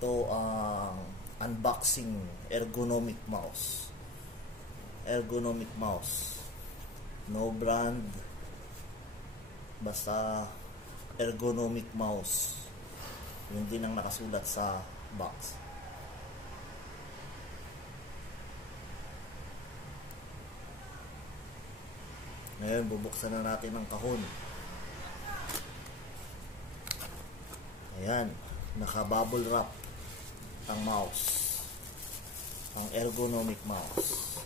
Ito ang unboxing ergonomic mouse. Ergonomic mouse. No brand. Basta ergonomic mouse. Yun din ang nakasulat sa box. Ngayon, bubuksan na natin ang kahon. Ayan, naka-bubble wrap ang mouse. Ang ergonomic mouse.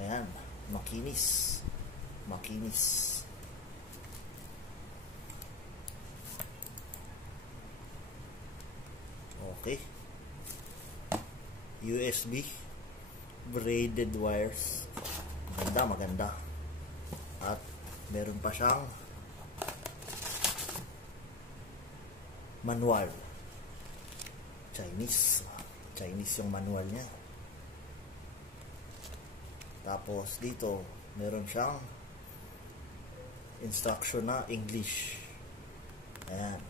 Ayan, makinis. Makinis. Okay. USB braided wires. Maganda, maganda. At meron pa siyang manual. Chinese yung manual niya. Tapos dito meron siyang instruction na English. Ayan.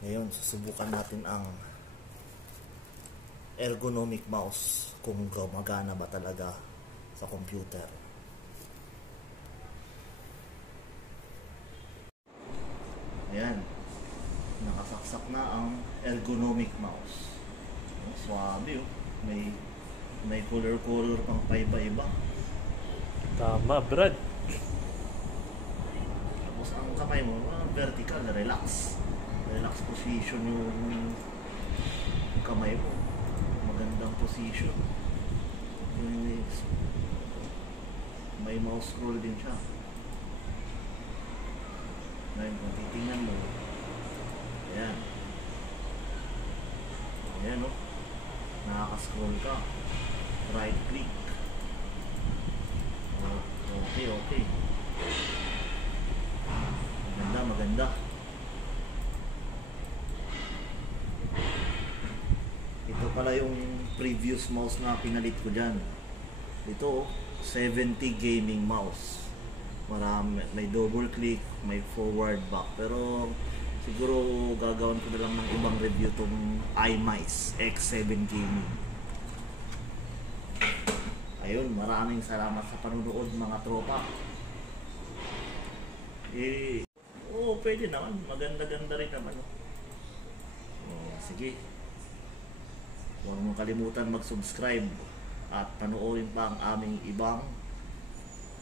Ngayon susubukan natin ang ergonomic mouse kung gumagana ba talaga sa computer. Ayan, nakasaksak na ang ergonomic mouse. Swabe, oh. May color pang paiba-iba. Tama, Brad. Tapos ang kamay mo, vertical, relax position yung kamay mo. Magandang position. May mouse scroll din siya. Ngayon, kung titingnan mo, ayan. Ayan, o. Nakaka-scroll ka. Right click. Okay. Maganda. Ito pala yung previous mouse na pinalit ko dyan. Ito, 70 gaming mouse. Marami, may double click, may forward back. Pero siguro gagawin ko na lang ng ibang review tong iMice X7 Gaming. Ayun, maraming salamat sa panunood mga tropa. Pwede naman. Maganda-ganda rin naman. Sige. Huwag mong kalimutan mag-subscribe at panoorin pa ang aming ibang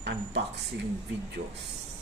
unboxing videos.